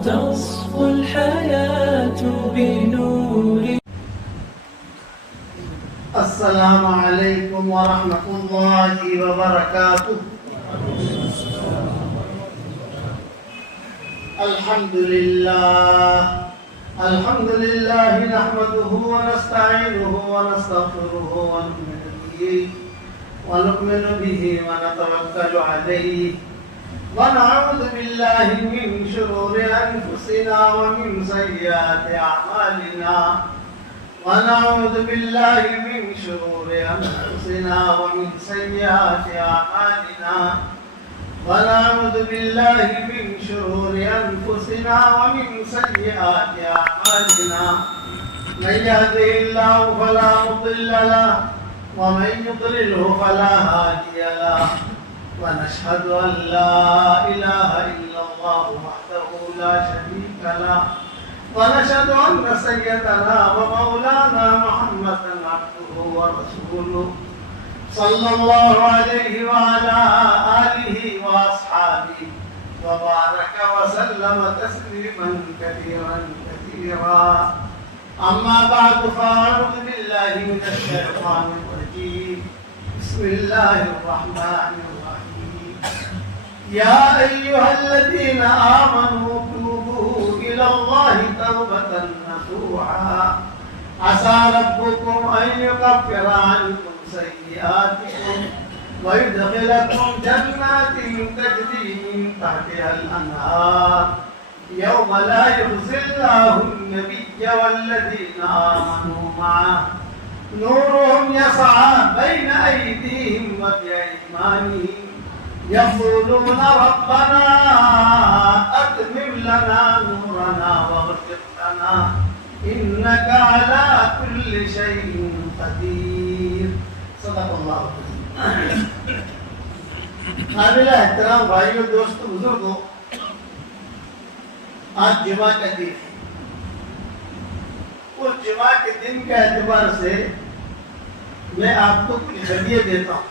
وتصفو الحياة بنور. السلام علیکم ورحمۃ اللہ وبرکاتہ. الحمد للہ نحمده ونستعینه ونستغفره ونؤمن به ونتوکل علیہ ونعوذ باللہ من شرور انفسنا ومن سیئات اعمالنا ونعوذ باللہ من شرور انفسنا ومن سیئات اعمالنا ونعوذ باللہ من شرور انفسنا ومن سیئات اعمالنا من يهده الله فلا مضل له ومن يضلله فلا هادي له ونشهد أن لا إله إلا الله وحده لا شريك له ونشهد أن سيدنا ومولانا محمدا عبده ورسوله صلى الله عليه وعلى آله وأصحابه وبارك وسلم تسليما كثيرا كثيرا. أما بعد فأعوذ بالله من الشيطان الرجيم. بسم الله الرحمن الرحيم. يا أيها الذين آمنوا توبوا إلى الله توبة نصوحا عسى ربكم أن يكفر عنكم سيئاتكم ويدخلكم جنات تجري من تحتها الأنهار يوم لا يخزي الله النبي والذين آمنوا معه نورهم يسعى بين أيديهم وبأيمانهم يقولون ربنا أتمم لنا نورنا واغفر لنا إنك على كل شيء قدير. صدق اللہ العظیم. قابل احترام بھائیو، دوستو، بزرگو، آج جمعہ کا دن ہے. اس جمعہ کے دن کے اعتبار سے میں آپ کو کچھ ہدیے دیتا ہوں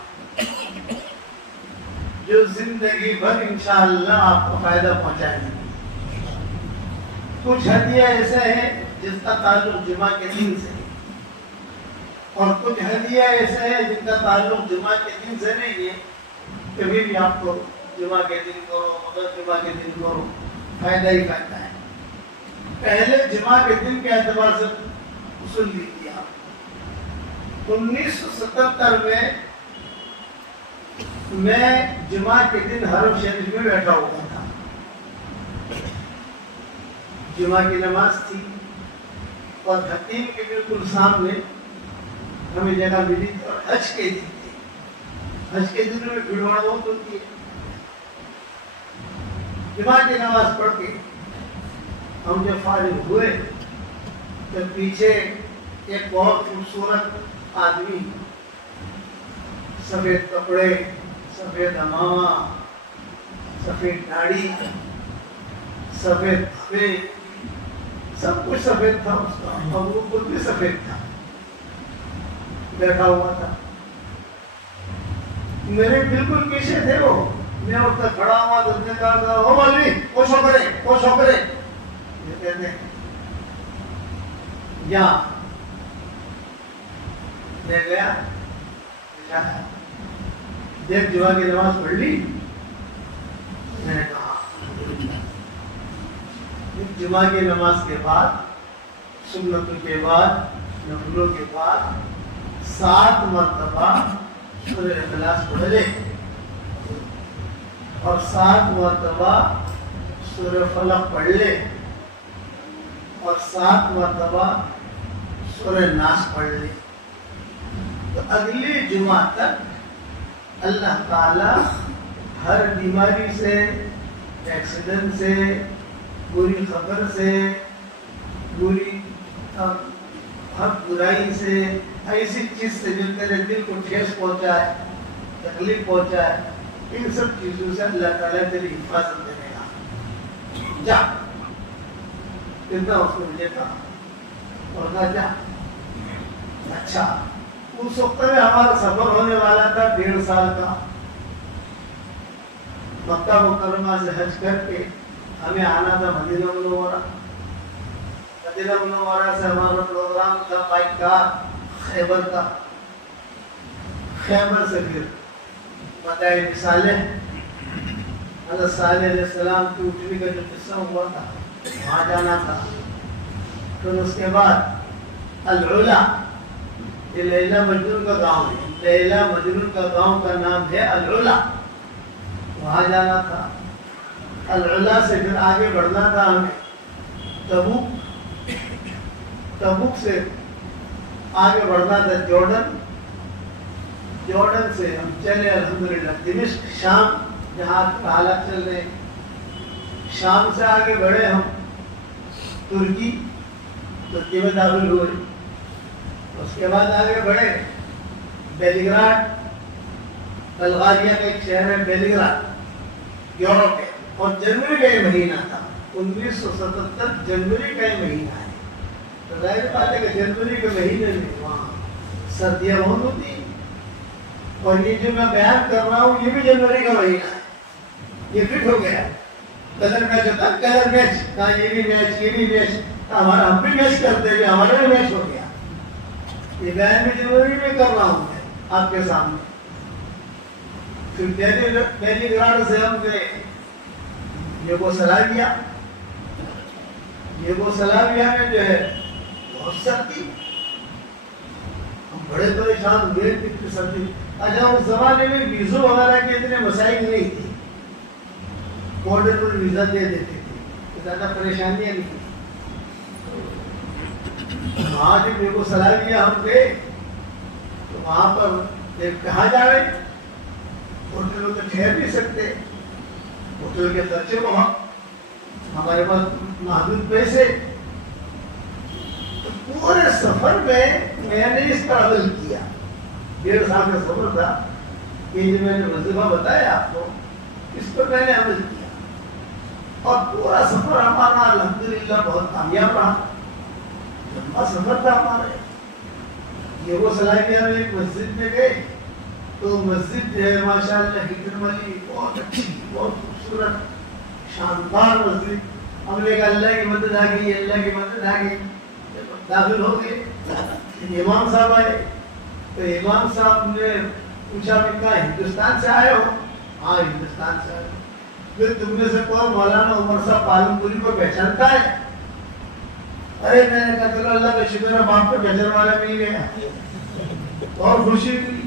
جو زندگی بھر انشاءاللہ آپ کو فائدہ پہنچائیں گے. کچھ ہدیے ایسے ہیں جس کا تعلق جمعہ کے دن سے، اور کچھ ہدیے ایسے ہیں جن کا تعلق جمعہ کے دن سے نہیں ہے. کبھی بھی آپ کو جمعہ کے دن کرو، مگر جمعہ کے دن کرو، فائدہ ہی فائدہ ہے. پہلے جمعہ کے دن کے اعتبار سے اصول لیجیے آپ. 1977 میں جمعہ کے دن حرم شریف میں بیٹھا ہوا تھا. جمعہ کی نماز تھی اور خطیب کے بالکل سامنے ہمیں جگہ ملی تھی، اور حج کے دن تھی. حج کے دنوں میں بھیڑ بھاڑ بہت ہوتی ہے. جمعہ کی نماز پڑھ کے ہم جب فارغ ہوئے تو پیچھے ایک بہت خوبصورت آدمی، سفید کپڑے، سفید امامہ، سفید داڑھی، سفید کپڑے، سب کچھ سفید تھا اس کا، اور وہ خود بھی سفید تھا، بیٹھا ہوا تھا. میرے بالکل پیچھے تھے وہ. میں اس کا کھڑا ہوا دھرنے کا، او مولوی کوشش کرے، کوشش کرے. یہ کہتے ہیں یا میں گیا، دیکھ جمعہ کی نماز پڑھ لی. میں نے کہا جمعہ کی نماز کے بعد، سنتوں کے بعد، نفلوں کے بعد 7 مرتبہ سورہ اخلاص پڑھ لے، اور 7 مرتبہ سورہ فلق پڑھ لے، اور 7 مرتبہ سورہ ناس پڑھ لے. تو اگلی جمعہ تک اللہ تعالی ہر بیماری سے، ایکسیڈنٹ سے، بری خبر سے، ہر برائی سے، ایسی چیز سے جو تیرے دل کو ٹھیس پہنچائے، تکلیف پہنچائے، ان سب چیزوں سے اللہ تعالیٰ تیری حفاظت کرے گا. جا اتنا اس نے مجھے کہا، اور کہا جا. اچھا، اس وقت میں ہمارا سفر ہونے والا تھا 1.5 سال کا. مکہ مکرمہ سے حج کر کے ہمیں آنا تھا مدینہ منورہ. مدینہ منورہ سے ہمارا پروگرام تھا بائک کا خیبر کا. خیبر سے پھر مدائن صالح حضرت صالح علیہ السلام کی اٹھنے کا جو قصہ ہوا تھا وہاں جانا تھا. پھر اس کے بعد العلا، یہ لیلا مجنون کا گاؤں ہے. لیلا مجنون کا گاؤں کا نام ہے العلا، وہاں جانا تھا. العلا سے پھر آگے بڑھنا تھا ہمیں تبوک. تبوک سے آگے بڑھنا تھا جارڈن. جارڈن سے ہم چلے الحمدللہ دمشق شام، جہاں حالات چل رہے ہیں. شام سے آگے بڑھے ہم ترکی، ترکی میں داخل ہوئے. اس کے بعد آگے بڑھے بیلگراڈ، بلغاریہ کا ایک شہر ہے بیلگراڈ، یورپ ہے. اور جنوری کا یہ مہینہ تھا 1977، جنوری کا یہ مہینہ ہے. تو ظاہر بات ہے کہ جنوری کے مہینے میں وہاں سردیاں بہت ہوتی ہیں. اور یہ جو میں بیان کر رہا ہوں یہ بھی جنوری کا مہینہ ہے. یہ فٹ ہو گیا. کلر میچ ہوتا ہے، کلر میچ، کہاں یہ بھی میچ یہ بھی میچ، ہمارا ہم بھی میچ کرتے ہوئے ہمارا بھی میچ ہو گیا. یہ بیان میں جنوری میں کر رہا ہوں میں آپ کے سامنے. پھر بیلگراڈ سے ہم گئے یوگوسلاویا. یوگوسلاویا میں جو ہے بہت سردی، ہم بڑے پریشان ہوئے کتنی سردی. اچھا اس زمانے میں ویزو وغیرہ کے اتنے مسائل نہیں تھے، بارڈر پر ویزا دے دیتے تھے، زیادہ پریشانیاں نہیں تھی. وہاں جب یوگوسلاویا ہم گئے تو وہاں پر کہاں جا رہے، ہوٹل میں تو ٹھہر نہیں سکتے، ہوٹل کے خرچے بہت، ہمارے پاس محدود پیسے. تو پورے سفر میں نے اس پر عمل کیا. 1.5 سال کا سفر تھا. یہ جو میں نے وظیفہ بتایا آپ کو، اس پر میں نے عمل کیا. اور پورا سفر ہمارا الحمدللہ بہت کامیاب رہا. لمبا سفر تھا ہمارے. یوگوسلاویا میں ایک مسجد میں گئے تو مسجد جو ہے ماشاء اللہ ہجن والی بہت اچھی، بہت خوبصورت، شاندار مسجد. ہم نے کہا اللہ کی مدد آ گئی، اللہ کی مدد آ گئی. داخل ہو گئے. امام صاحب آئے تو امام صاحب نے پوچھا کہ کہاں ہندوستان سے آئے ہو؟ ہاں ہندوستان سے آئے. پھر تم میں سے کون مولانا عمر صاحب پالن پوری کو پہچانتا ہے؟ ارے میں نے کہا چلو اللہ کا شکر ہے باپ کو پہچان والا مل گیا. اور خوشی ہوئی.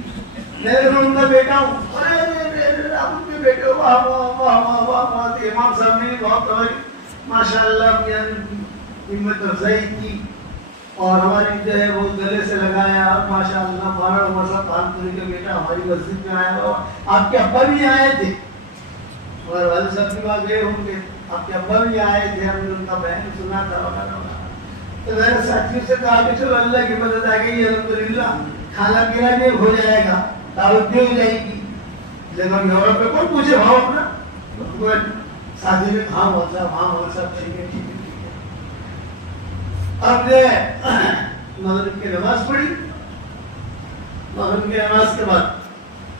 میں نے ان کا بیٹا ہوں. ارے آپ ان کے بیٹے ہو، واہ واہ واہ واہ واہ. امام صاحب نے بہت ہماری ماشاء اللہ ہمت افزائی کی اور ہماری جو ہے وہ گلے سے لگایا. ماشاء اللہ ہمارا عمر صاحب پالن پوری کا بیٹا ہماری مسجد میں آیا ہوا. آپ کے ابا بھی آئے تھے، ہمارے والد صاحب بھی وہاں گئے ہوں گے. آپ کے ابا بھی آئے تھے، ہم نے ان کا بیان سنا تھا وغیرہ وغیرہ. تو میں نے ساتھیوں سے کہا کہ چلو اللہ کی مدد آ گئی الحمدللہ، کھانا پینا بھی ہو جائے گا، دعوت بھی ہو جائے گی. لیکن یورپ میں کون پوچھے بھاؤ اپنا. ساتھی نے ہاں بہت صاحب، ہاں بہت صاحب، ٹھیک ہے ٹھیک ہے ٹھیک ہے. اب جو مغرب کی نماز پڑھی. مغرب کی نماز کے بعد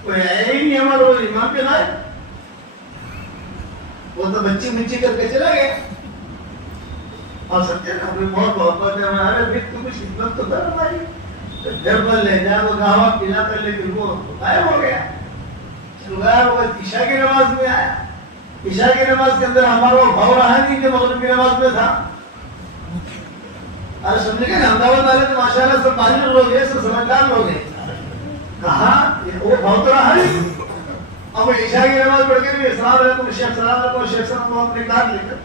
کوئی آیا ہی نہیں ہمارا وہ امام پہ لائے. وہ تو بچی مچی کر کے چلا گیا. اور سب نے ہمیں بہت محبت ہے ہمارے بھی، تو کچھ خدمت تو کر ہماری. گھر پر لے جا وہ گاوا پلا کر، لیکن وہ غائب ہو گیا. غائب ہو گیا. عشاء کی نماز میں آیا. عشاء کی نماز کے اندر ہمارا وہ بھاؤ رہا نہیں کہ مغرب کی نماز میں تھا. آج سمجھے کہ احمدآباد والے تو ماشاء اللہ سب بالغ لوگ ہیں، سب سمجھدار لوگ ہیں. کہاں وہ بھاؤ تو رہا نہیں. اب وہ عشاء کی نماز پڑھ کے بھی السلام علیکم شیخ، السلام علیکم شیخ صاحب کو اپنے کار لے کر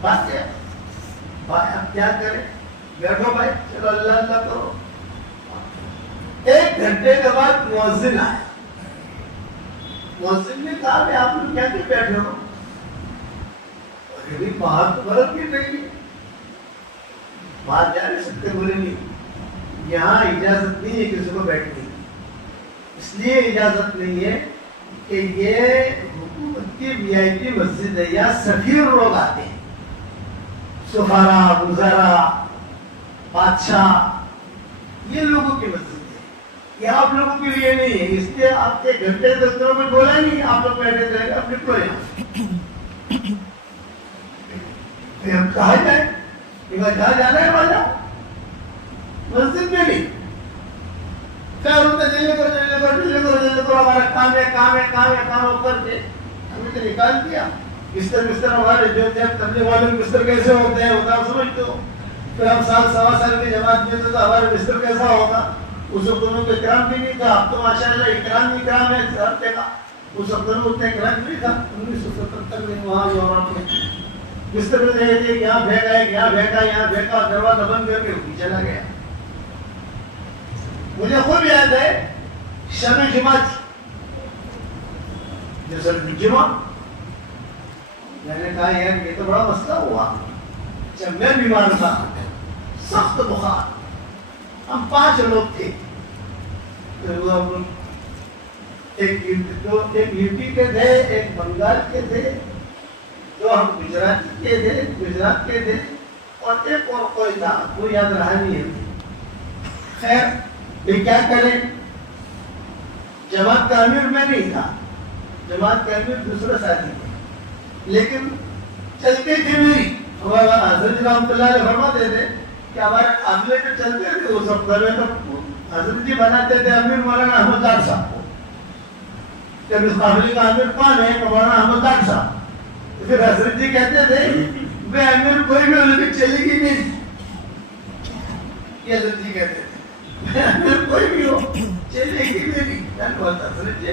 بات کیا. بھائی اب کیا کریں، بیٹھو بھائی، چلو اللہ اللہ کرو. 1 گھنٹے کے بعد مؤذن آیا. مؤذن نے کہا کہ آپ لوگ کیا کہ بیٹھے ہو؟ ابھی باہر تو برف گر رہی ہے، باہر جا نہیں سکتے. بولے نہیں، یہاں اجازت نہیں ہے کسی کو بیٹھنے کی. اس لیے اجازت نہیں ہے کہ یہ حکومت کی VIP مسجد ہے، یا سفیر لوگ آتے ہیں، سفارا، وزراء، بادشاہ، یہ لوگوں کی مسجد ہے. یہ آپ لوگوں کے لیے نہیں ہے. اس لیے آپ کے گھنٹے دفتروں میں بولا نہیں، آپ لوگ بیٹھے رہے گا اپنے کو. پھر کہا جائے کہ جہاں جانا ہے وہاں جاؤ، مسجد میں نہیں۔ خیر ہوتا جلدی کرو ہمارا کام ہے اوپر کے ہمیں تو نکال دیا۔ بستر ہمارے جو تھے تبلیغ والوں کے بستر کیسے ہوتے ہیں ہوتا سمجھتے ہو؟ پھر ہم سوا سال کی جماعت میں تھے تو ہمارے بستر کیسا ہوگا؟ اس وقت دونوں کو اکرام بھی نہیں تھا، اب تو ماشاءاللہ اکرام ہے ہر جگہ۔ اس وقت دونوں اتنے اکرام نہیں تھا، 1970 تک میں وہاں یورپ میں بستر میں رہے تھے، یہاں پھینکا دروازہ بند کر کے چلا گیا۔ مجھے خوب یاد ہے شب جمعہ جمعہ میں نے کہا یار یہ تو بڑا مسئلہ ہوا۔ جب میں بیمار تھا سخت بخار، ہم 5 لوگ تھے، ایک یوپی کے تھے، ایک بنگال کے تھے، 2 ہم گجرات کے تھے اور ایک اور کوئی تھا وہ یاد رہا نہیں ہے۔ خیر یہ کیا کریں، جماعت کا امیر میں نہیں تھا، جماعت کا امیر دوسرا ساتھی تھا، لیکن چلتے تھے میری ہمارا حضرت رحمۃ اللہ علیہ فرماتے تھے کہ ہمارے قافلے جو چلتے تھے اس وقت میں تو حضرت جی بناتے تھے امیر مولانا احمد ڈار صاحب کو۔ جب اس قافلے کا امیر کون ہے؟ مولانا احمد ڈار صاحب۔ پھر حضرت جی کہتے تھے وہ امیر کوئی بھی لیکن چلے گی نہیں، یہ حضرت جی کہتے تھے امیر کوئی بھی ہو چلے گی نہیں۔ حضرت جی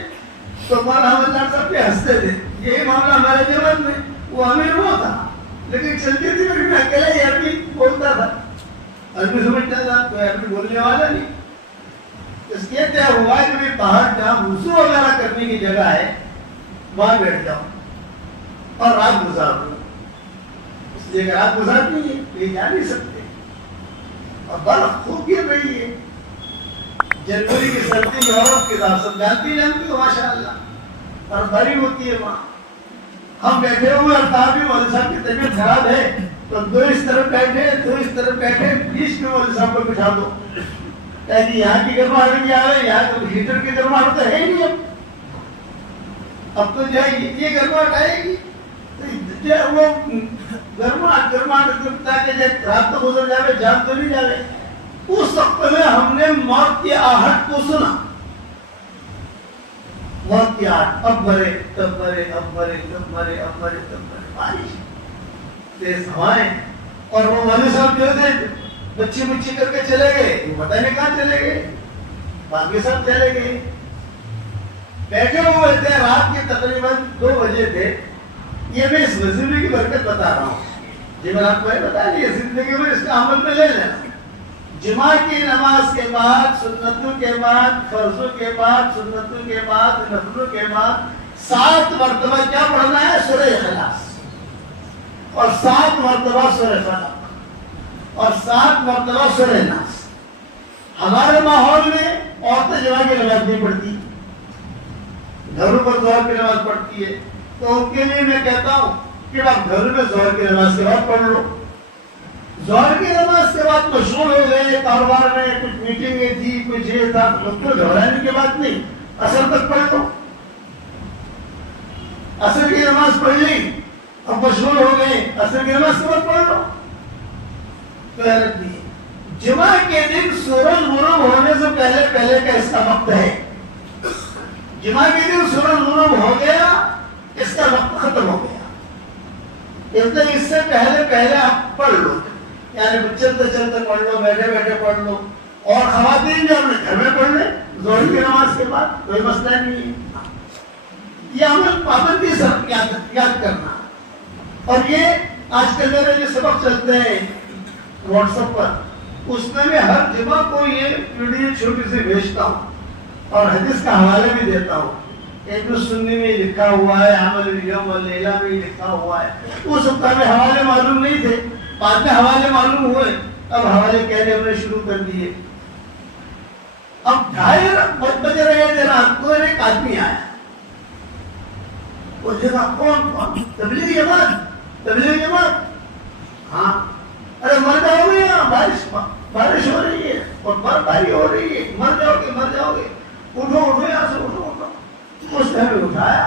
تو مولانا احمد ڈار صاحب کے ہنستے تھے، یہی معاملہ ہمارے جماعت میں، وہ امیر وہ تھا لیکن چلتی تھی پھر میں اکیلا ہی عربی بولتا تھا، عربی سمجھتا تھا، کوئی عربی بولنے والا نہیں۔ اس لیے طے ہوا کہ میں باہر جہاں وضو وغیرہ کرنے کی جگہ ہے وہاں بیٹھ جاؤں اور رات گزار دوں، اس لیے کہ رات گزارنی ہے یہ جا نہیں سکتے، اور برف خوب گر رہی ہے، جنوری کی سردی یورپ کے ساتھ جانتی ہو ماشاء اللہ، اور باری ہوتی ہے وہاں۔ ہم بیٹھے ہوئے اور صاحب مولوی صاحب کی طبیعت خراب ہے تو 2 اس طرف بیٹھے، بیچ میں مولوی صاحب کو بٹھا دو تاکہ یہاں کی گرماہٹ بھی آئے، یہاں تو ہیٹر کی گرماہٹ تو ہے ہی نہیں، اب تو جو ہے یہ گرماہٹ آئے گی وہ گرماہٹ تاکہ رات تو گزر جائے، جان تو نہیں جائے۔ اس وقت میں ہم نے موت کی آہٹ کو سنا، موت کی آہٹ، اب مرے تب مرے، اب مرے تب مرے، اب مرے تب مرے، بارش تیز ہوائیں، اور وہ مولوی صاحب جو تھے بچی کر کے چلے گئے، وہ پتہ نہیں کہاں چلے گئے، باقی سب چلے گئے۔ بیٹھے ہوئے تھے، رات کے تقریباً 2 بجے تھے۔ یہ میں اس وظیفے کی برکت بتا رہا ہوں، یہ میں آپ کو بتا دیا، زندگی میں اس کا عمل میں لے لینا۔ جمعہ کی نماز کے بعد، سنتوں کے بعد، فرضوں کے بعد، سنتوں کے بعد، نفلوں کے بعد 7 مرتبہ کیا پڑھنا ہے؟ سورہ اخلاص، اور 7 مرتبہ سورہ فلق، اور 7 مرتبہ سورہ ناس۔ ہمارے ماحول میں عورتیں جمعہ کی نماز نہیں پڑھتی، گھروں پر ظہر کی نماز پڑھتی ہے، تو ان کے لیے میں کہتا ہوں کہ آپ گھر میں ظہر کی نماز کے بعد پڑھ لو۔ ظہر کی نماز کے بعد مشغول ہو گئے کاروبار میں، کچھ میٹنگیں تھی، کچھ یہ تھا، تو گھبرانے کی بات نہیں، عصر تک پڑھ لو، عصر کی نماز پڑھ لی، اب مشغول ہو گئے، عصر کی نماز کے بعد پڑھ لو، تو حیرت نہیں۔ جمعہ کے دن سورج غروب ہونے سے پہلے کا اس کا وقت ہے، جمعہ کے دن سورج غروب ہو گیا، اس کا وقت ختم ہو گیا، اس سے پہلے آپ پڑھ لو، یعنی چلتے پڑھ لو، بیٹھے پڑھ لو، اور خواتین جو اپنے گھر میں پڑھ لیں ظہر کی نماز کے بعد، کوئی مسئلہ نہیں ہے۔ یہ عمل پابندی سے یاد کرنا، اور یہ آج کل میرے جو سبق چلتے ہیں واٹس ایپ پر، اس میں ہر جمعہ کو یہ ویڈیو چھوٹی سی بھیجتا ہوں اور حدیث کا حوالے بھی دیتا ہوں۔ ایک سنی میں لکھا ہوا ہے، عمل الیوم واللیلہ میں لکھا ہوا ہے، اس وقت ہمیں حوالے معلوم نہیں تھے، بعد میں حوالے معلوم ہوئے، اب حوالے کہنے ہم نے شروع کر دیے۔ اب 2:30 بج رہے تھے رات کو، ایک آدمی آیا، وہ جگہ کون؟ تبلیغی جماعت، ہاں، ارے مر جاؤ گے، یہاں بارش ہو رہی ہے اور برفباری ہو رہی ہے، مر جاؤ گے، اٹھو یہاں سے، اٹھو۔ اس نے ہمیں اٹھایا،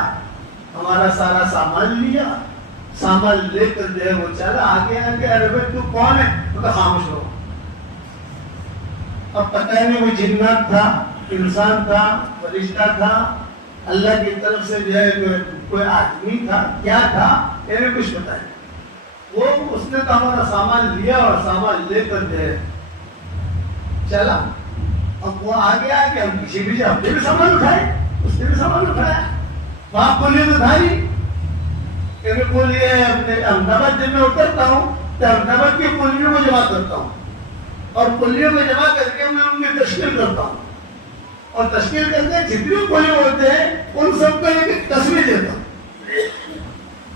ہمارا سارا سامان لیا، سامان لے کر جو ہے وہ چلا آگے آگے. ارے بھائی تو کون ہے؟ تو خاموش رہو. اب پتہ نہیں وہ جنات تھا، انسان تھا، فرشتہ تھا، اللہ کی طرف سے جو ہے کوئی آدمی تھا، کیا تھا یہ کچھ پتہ نہیں. وہ اس نے تو ہمارا سامان لیا اور سامان لے کر جو ہے چلا. اب وہ آگے آگے ہم کسی بھی ہم نے بھی سامان اٹھائے، اس نے بھی سامان اٹھایا. وہاں پولیو تو تھا نہیں کہ میں پولیو اپنے احمد آباد جب میں اترتا ہوں تو احمد آباد کی پولیو کو جمع کرتا ہوں اور پولیو کو جمع کر کے میں ان کی تشکیل کرتا ہوں اور تشکیل کر کے جتنے پولیو ہوتے ہیں ان سب کو ایک تصویر دیتا ہوں.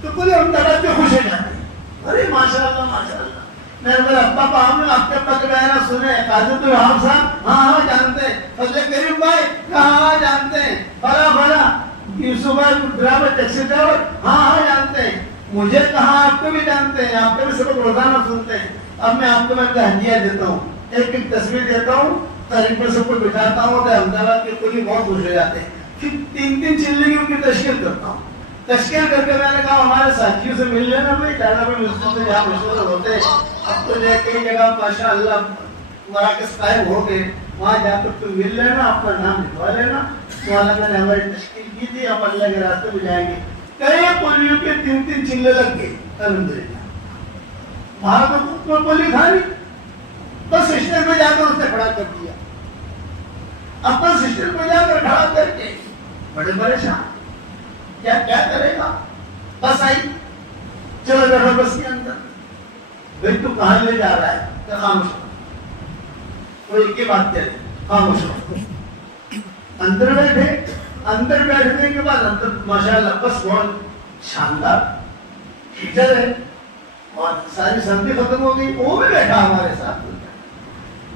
تو پورے احمد آباد میں خوش ہو جاتے ہیں. ارے ماشاء اللہ ماشاء اللہ. میں نے بولا ابا ہم نے آپ کے ابا کے بیانہ سنے. قاضی تو وہاب صاحب ہاں ہاں جانتے ہیں. فضل کریم بھائی ہاں جانتے ہیں. بڑا بڑا یوسف بھائی ڈرائیور ٹیکسی ڈرائیور ہاں ہاں جانتے ہیں. مجھے کہاں آپ کو بھی جانتے ہیں، آپ کے بھی سبق روزانہ سنتے ہیں. اب میں آپ کو میں ہدیہ دیتا ہوں، ایک ایک تصویر دیتا ہوں، تاریخ پر سب کو بٹھاتا ہوں تو احمد آباد کے پولیس بہت خوش ہو جاتے ہیں. پھر 3 چلنے کی ان کی تشکیل کرتا ہوں. تشکیل کر کے میں نے کہا ہمارے ساتھیوں سے مل لینا بھائی، دادا بھائی مسلم سے جہاں مشورے ہوتے ہیں. اب تو جو کئی جگہ ماشاء اللہ مراکز قائم ہو گئے، وہاں جا کر تم مل لینا، اپنا نام لکھوا لینا. مولانا نے ہماری تشکیل کی تھی، ہم اللہ کے راستے میں جائیں گے. کئی پولیو کے 3 چلے لگ گئے الحمدللہ. وہاں تو کوئی پولیو تھا نہیں، بس اسٹیشن پہ جا کر اس نے کھڑا کر دیا. اب بس اسٹیشن پہ جا کر کھڑا کر کے بڑے پریشان، کیا کرے گا. بس آئی، چلو بیٹھو بس کے اندر. بھائی تو کہاں لے جا رہا ہے؟ کہ خاموش ہو، کوئی ایک ہی بات کرے، خاموش ہو. اندر بیٹھے. اندر بیٹھنے کے بعد اندر ماشاءاللہ بس بہت شاندار ہیٹر ہے اور ساری سردی ختم ہو گئی. وہ بھی بیٹھا ہمارے ساتھ.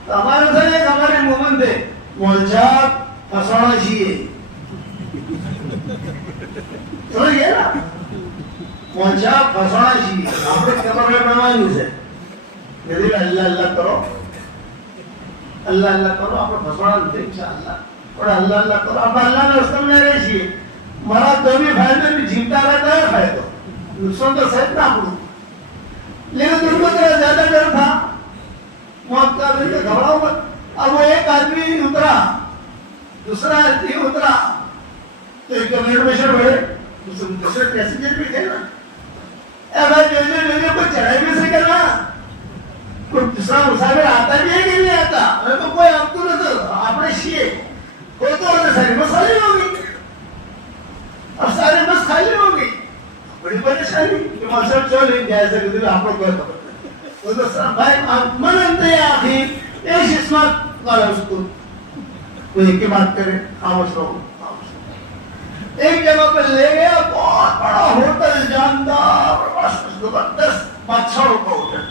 تو ہمارے ساتھ ایک ہمارے مومن تھے، مولچاپ پھسونا چاہیے. سمجھ گئے نا؟ مولچاپ پھسونا چاہیے. آپ نے کمر میں بنوائی نہیں سے میری اللہ اللہ کرو، اللہ اللہ کرو. آپ نے پھسونا نہیں دے انشاءاللہ اور اللہ اللہ کرو. اب اللہ نے اس کو میں رہے چاہیے مرا تو بھی فائدہ بھی جیتا رہتا ہے فائدہ نقصان تو سہت نہ پڑو. لیکن ان کو ذرا زیادہ ڈر تھا موت کا، گھبراؤ مت. اب وہ ایک آدمی اترا، دوسرا آدمی اترا تو ایک کمیونیشن بڑھے، دوسرے پیسنجر بھی تھے نا. اے بھائی جو کوئی چڑھائی بھی سے کرنا، کوئی دوسرا مسافر آتا بھی ہے کہ نہیں آتا. میں تو کوئی آپ کو نہ آپ نے شیئے وہ تو ساری بس خالی ہو گئی. اب سارے بس خالی ہو گئی، بڑی پریشانی کہ ماسٹر چلے جائے سکتے آپ لوگ کوئی خبر نہیں. وہ تو بھائی من انتے آخری ایش اسمت والا اس کو کوئی ایک بات کرے، خاموش رہو. ایک جگہ پہ لے گیا، بہت بڑا ہوٹل جاندار زبردست بادشاہوں کا ہوٹل.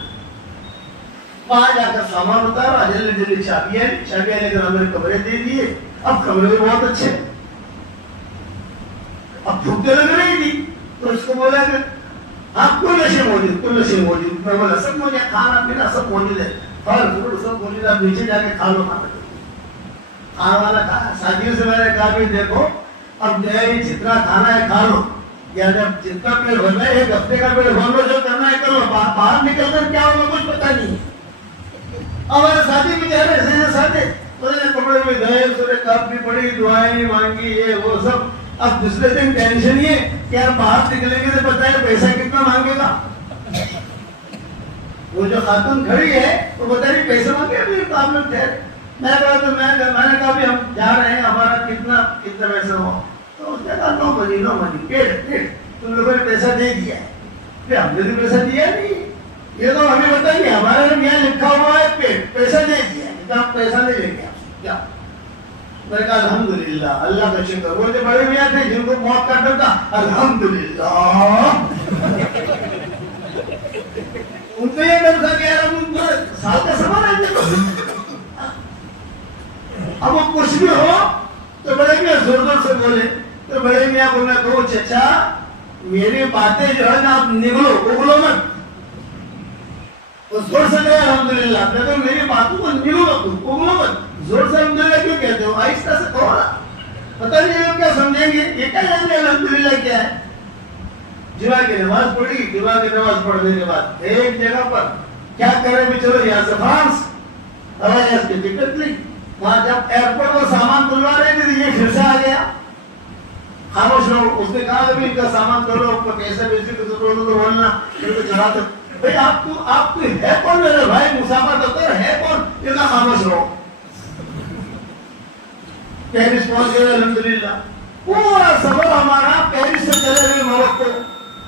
وہاں جا کر سامان اتارا، جلدی جلدی چابیاں لے کر ہمیں کمرے دے دیے. اب کمرے بھی بہت اچھے، اب بھوک لگ رہی تھی تو اس کو بولا کہ آپ کل نشے موجود. میں بولا سب موجود، کھانا پینا سب موجود ہے، پھل فروٹ سب موجود ہے. آپ نیچے جا کے کھا لو. کھانا والا کھانا ساتھیوں سے میں نے کہا بھی دیکھو اب جو ہے جتنا کھانا ہے کھا لو، یا جب جتنا پیٹ بھرنا ہے 1 ہفتے کا پیٹ بھر لو، جو کرنا ہے کر لو. باہر نکل کر کیا ہوگا کچھ پتا نہیں. ہمارے ساتھی بھی جا رہے ہیں، ساتھی کپڑے میں گئے، اس نے کپ بھی پڑی، دعائیں مانگی، یہ وہ سب. اب دوسرے دن ٹینشن یہ کہ آپ باہر نکلیں گے تو پتہ ہے پیسہ کتنا مانگے گا. وہ جو خاتون کھڑی ہے وہ بتا رہی پیسے مانگے. ابھی پرابلم تھے. میں کہا تو میں نے کہا بھی ہم جا رہے ہیں، ہمارا کتنا پیسہ ہوا. تو اس نے کہا 9 منی پیٹ تم لوگوں نے پیسہ دے دیا ہے. پھر ہم نے بھی پیسہ دیا نہیں، یہ تو ہمیں بتائیے. ہمارے یہاں لکھا ہوا ہے پیٹ، پیسہ دے دیا ہے، پیسہ نہیں لیں گے کیا. میں نے کہا الحمدللہ، اللہ کا شکر. وہ جو بڑے میاں تھے جن کو موت کا ڈر تھا، الحمدللہ ان کو یہ ڈر تھا کہ یار ہم سال کا سامان آئیں گے. اب وہ کچھ بھی ہو تو بڑے میاں زور زور سے بولے تو بڑے میاں کو میں کہوں چچا میری باتیں جو ہے نا آپ نگلو اگلو مت. زور سے کہے الحمدللہ. میں تو میری باتوں کو نگلو مت اگلو مت. زور سے الحمدللہ کیوں کہتے ہو؟ آہستہ سے کہو نا. پتہ نہیں یہ کیا سمجھیں گے، یہ کیا جانیں گے الحمدللہ کیا ہے. جمعہ کی نماز پڑھی. جمعہ کی نماز پڑھنے کے بعد ایک جگہ پر کیا کرے بھی چلو یہاں سے فرانس ہوائی جہاز کی ٹکٹ لی. وہاں جب ایئرپورٹ میں سامان تلوا رہے تھے یہ پھر سے آ گیا. خاموش رہو. اس نے کہا کہ ان کا سامان تولو, آپ کو پیسے بھیجنے کی ضرورت تو بولنا چلا دو. بھائی آپ تو ہے کون میرے بھائی, مسافر دفتر ہے کون, یہ کہا خاموش رہو. پیرس پہنچ گئے الحمدللہ. پورا سفر ہمارا پیرس سے چلے گئے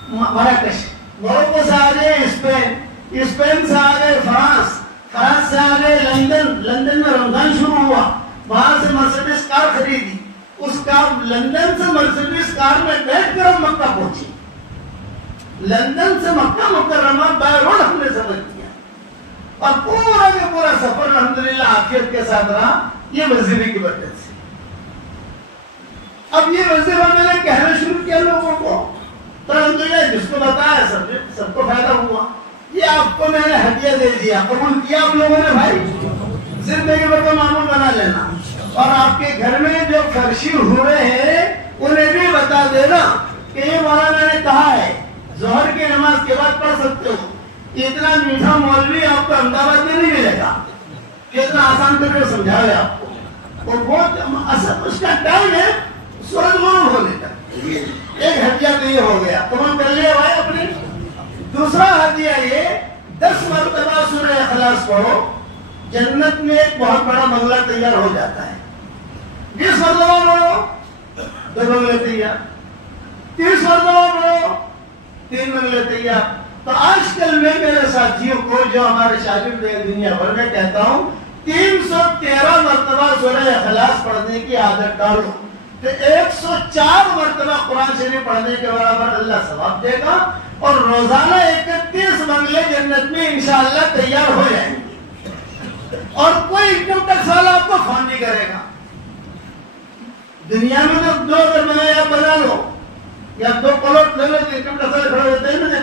مراکش, موروکو سے آ گئے اسپین, اسپین سے آ گئے فرانس, فرانس سے آ گئے لندن, لندن میں رمضان شروع ہوا, وہاں سے مرسیڈیز کار خریدی, اس کار لندن سے مرسیڈیز کار میں بیٹھ کر ہم مکہ پہنچے. لندن سے مکہ مکرمہ بائی روڈ ہم نے سفر کیا اور پورا کا پورا سفر الحمدللہ عافیت کے ساتھ رہا. یہ وظیفے کی برکت سے. اب یہ وظیفہ میں نے کہنا شروع کیا لوگوں کو, تو الحمدللہ جس کو بتایا سب کو فائدہ ہوا. یہ آپ کو میں نے ہدیہ دے دیا, قبول کیا آپ لوگوں نے بھائی, زندگی بھر کا معمول بنا لینا. اور آپ کے گھر میں جو فرشی ہوئے ہیں انہیں بھی بتا دینا کہ یہ مولانا نے کہا ہے ظہر کی نماز کے بعد پڑھ سکتے ہو. اتنا میٹھا مولوی آپ کو احمدآباد میں نہیں ملے گا, اتنا آسان کر کے سمجھا گیا آپ کو. اور بہت اس کا ٹائم ہے سورج غروب ہونے کا. ایک ہدیہ تو یہ ہو گیا, تمام کر لیا بھائی اپنے. دوسرا ہدیہ یہ 10 مرتبہ سورہ اخلاص پڑھو, جنت میں ایک بہت بڑا بنگلہ تیار ہو جاتا ہے. 20 مرتبہ پڑھو 2 بنگلے تیار, 30 مرتبہ پڑھو 3 بنگلے تیار. تو آج کل میں میرے ساتھیوں کو جو ہمارے شاگرد ہیں دنیا بھر میں کہتا ہوں 313 مرتبہ سورہ اخلاص پڑھنے کی عادت ڈالو, تو 104 مرتبہ قرآن شریف پڑھنے کے برابر اللہ ثواب دے گا. اور روزانہ 31 بنگلے جنت میں انشاءاللہ تیار ہو جائیں گے, اور کوئی انکم ٹیکس والا آپ کو فون نہیں کرے گا. دنیا میں تو 2 اگر بنایا بنا لو یا 2 پلاٹ لے لو تو انکم ٹیکس والے کھڑے ہوتے ہیں نا,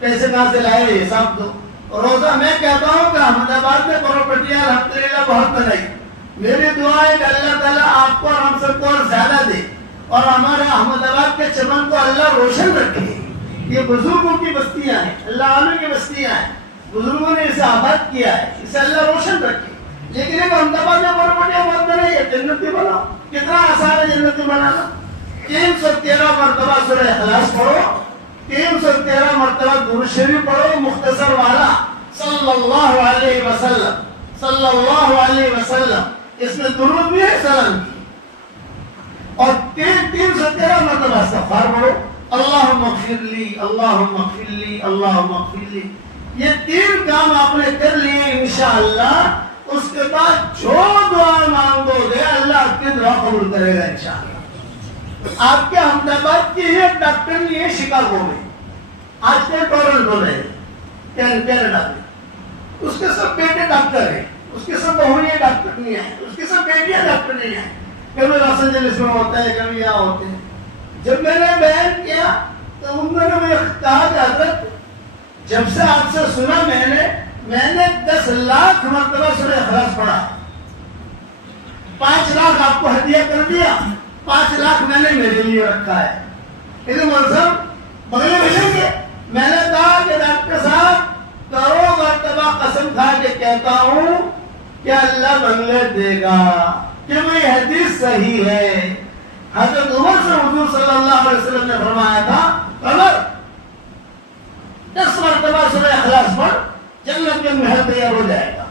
پیسے کہاں سے لائے حساب دو. روزہ میں کہتا ہوں کہ احمدآباد میں پراپرٹیاں الحمدللہ بہت بنائی. میری دعا ہے کہ اللہ تعالیٰ آپ کو اور ہم سب کو اور زیادہ دے, اور ہمارے احمدآباد کے چمن کو اللہ روشن رکھے. یہ بزرگوں کی بستیاں ہیں, اللہ عالم کی بستیاں ہیں, بزرگوں نے اسے آباد کیا ہے, اسے اللہ روشن رکھے. لیکن ایک احمدآباد میں پراپرٹیاں بہت بنائی ہے, جنتی بناؤ. کتنا آسان ہے جنتی بنانا. 313 مرتبہ سورہ اخلاص پڑھو, 313 مرتبہ درود شریف پڑھو مختصر والا, صلی اللہ علیہ وسلم, صلی اللہ علیہ وسلم. اس میں درود بھی ہے, سلام بھی. اور 313 مرتبہ استغفار پڑھو, اللہم اغفر لی, اللہم اغفر لی, اللہم اغفر لی. یہ 3 کام آپ نے کر لیے انشاءاللہ, اس کے بعد جو دعا مانگو گے اللہ آپ کی دعا قبول کرے گا انشاءاللہ. آپ کے احمدآباد کی ایک ڈاکٹر نہیں ہے شکاگو میں, آج کے ٹورنٹو میں, کینیڈا میں. اس کے سب بیٹے ڈاکٹر ہیں, اس کے سب بہنیں ڈاکٹر نہیں ہیں, اس کے سب بیٹیاں ڈاکٹر نہیں ہیں. کبھی لاس اینجلس میں ہوتا ہے, کبھی یہاں ہوتے ہیں. جب میں نے بیان کیا تو انہوں نے مجھے کہا کہ حضرت جب سے آپ سے سنا میں نے 10 لاکھ مرتبہ سورہ اخلاص پڑھا, 5 لاکھ آپ کو ہدیہ کر دیا, 5 لاکھ میں نے میرے لیے رکھا ہے. بغلے ملیں گے. میں نے کہا کہ ڈاکٹر صاحب کروڑ مرتبہ قسم کھا کے کہتا ہوں کہ اللہ بنگلے دے گا, کہ وہ حدیث صحیح ہے. حضرت عمر سے حضور صلی اللہ علیہ وسلم نے فرمایا تھا عمر 10 مرتبہ سورہ اخلاص پڑھ, جنت میں محل تیار ہو جائے گا.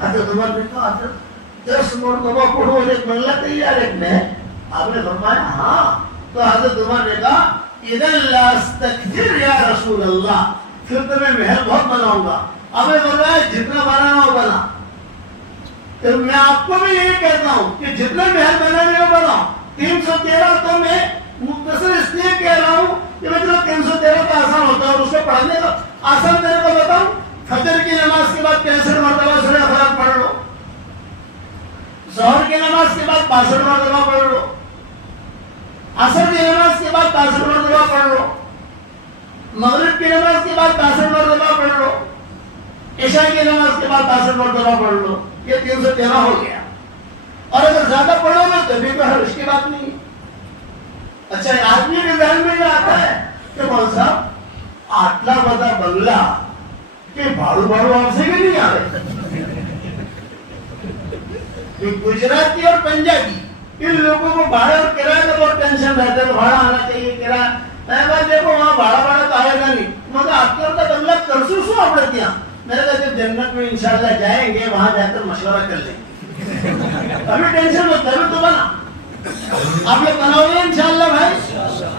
حضرت عمر نے کہا حضرت 10 مرتبہ پڑھو ایک بنگلہ تیار, ایک محل. آپ نے فرمایا ہاں. تو حضرت عمر نے کہا اذا لا استكثر یا رسول اللہ, پھر تو میں محل بہت بناؤں گا. اب میں فرمایا جتنا بنانا ہو بنا. تو میں آپ کو بھی یہی کہتا ہوں کہ جتنے محل بنانے ہو بناؤ. 313 تو میں مختصر اس لیے کہہ رہا ہوں کہ مطلب 313 کا آسان ہوتا ہے, اور اس کو پڑھنے کا آسان طریقہ بتاؤں. فجر کی نماز کے بعد 65 مرتبہ سورہ اخلاص پڑھ لو, ظہر کی نماز کے بعد 62 مرتبہ پڑھ لو, عصر کی نماز کے بعد 65 مرتبہ پڑھ لو, مغرب کی نماز کے بعد 65 مرتبہ پڑھ لو, عشاء کی نماز کے بعد 65 مرتبہ پڑھ لو. یہ 313 ہو گیا. اور اگر زیادہ پڑھو گے تو بھی کوئی حرج کی بات نہیں. اچھا آدمی کے ذہن میں یہ آتا ہے کہ مول صاحب آٹلا بڑا بنگلہ کہ بھاڑو آپ سے بھی نہیں آ رہے. گجراتی اور پنجابی ان لوگوں کو بھاڑا اور کرایہ کا بہت ٹینشن رہتا ہے. بھاڑا آنا چاہیے کرایہ. میں کہا دیکھو وہاں بھاڑا تو آئے گا نہیں. مگر آٹلا کا بنگلہ کرسو سو آپ نے دیا. میں نے کہا جب جنت میں انشاءاللہ جائیں گے وہاں جا کر مشورہ کر لیں گے. ابھی ٹینشن مت کرو تو بنا. آپ لوگ بناؤ گے انشاءاللہ بھائی.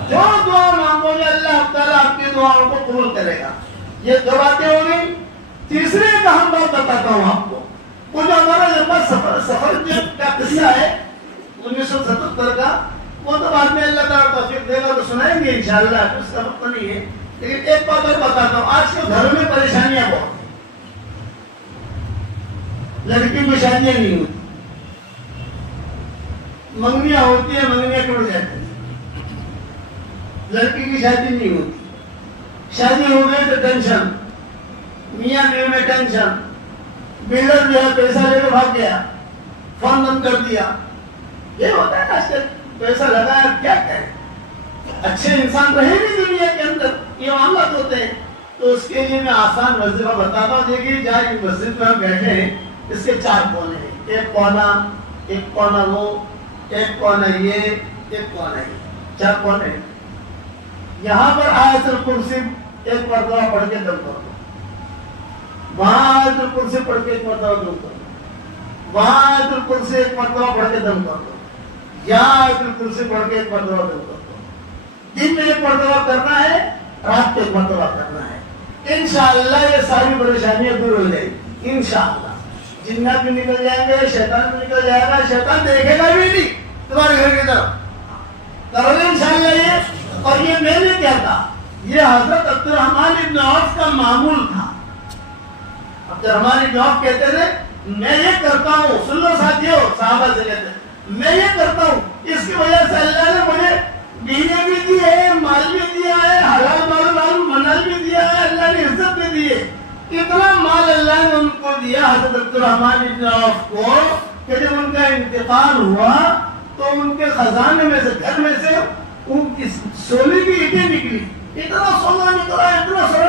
جو دعا مانگو گے اللہ تعالیٰ آپ کی دعاؤں کو قبول کرے گا. یہ دو باتیں ہو گئی. تیسرے کا ہم بات بتاتا ہوں آپ کو. وہ جو ہمارا لمبا سفر کا قصہ ہے 1977 کا, وہ تو بعد میں اللہ تعالیٰ توفیق دے گا تو سنائیں گے انشاءاللہ. اس کا وقت نہیں ہے لیکن ایک بات اور بتاتا ہوں. آج کل گھروں میں پریشانیاں بہت ہیں. لڑکی میں شادیاں نہیں ہوتی, منگنیاں ہوتی ہیں, منگنیاں ٹوٹ جاتی ہیں. لڑکی کی شادی نہیں ہوتی, شادی ہو گئی تو ٹینشن, میاں بیوی میں ٹینشن. بلڈر جو ہے پیسہ لے کے بھاگ گیا, فون بند کر دیا. یہ ہوتا ہے آج کل. پیسہ لگایا کیا کریں, اچھے انسان رہے نہیں دنیا کے اندر, یہ معاملات ہوتے ہیں. تو اس کے لیے میں آسان وظیفہ بتاتا ہوں. دیکھیے جہاں مسجد میں ہم بیٹھے ہیں اس کے 4 کونے ہیں. ایک کونا وہ, ایک کونا یہ, ایک کونا یہ, 4 کونے ہیں. یہاں پر آیت الکرسی ایک مرتبہ پڑھ کے دم کر دو, وہاں آیت الکرسی پڑھ کے ایک مرتبہ دم کر دو, وہاں آیت الکرسی ایک مرتبہ پڑھ کے دم کر دو, یہاں آیت الکرسی پڑھ کے ایک مرتبہ دم کر دو. دن میں ایک مرتبہ کرنا ہے, رات کو ایک مرتبہ کرنا ہے. انشاءاللہ یہ ساری پریشانیاں دور ہو جائیں گی انشاءاللہ. جنات بھی نکل جائیں گے, شیطان بھی نکل جائے گا. شیطان دیکھے گا بھی نہیں تمہارے گھر کی طرف. کرو گے انشاءاللہ یہ. اور یہ میں نے کیا تھا, یہ حضرت عبدالرحمن ابن عوف کا معمول تھا. عبدالرحمن ابن عوف کہتے تھے میں یہ کرتا ہوں, سن لو ساتھیوں, صحابہ سے کہتے ہیں میں یہ کرتا ہوں, اس کی وجہ سے اللہ نے مجھے بیوی بھی دی ہے, مال بھی دیا ہے, حلال مال منال بھی دیا ہے, اللہ نے عزت بھی دی ہے. اتنا مال اللہ نے ان کو دیا حضرت عبدالرحمن ابن عوف کو کہ جب ان کا انتقال ہوا تو ان کے خزانے میں سے, گھر میں سے ان کی سونے کی اینٹیں نکلی. اتنا سونا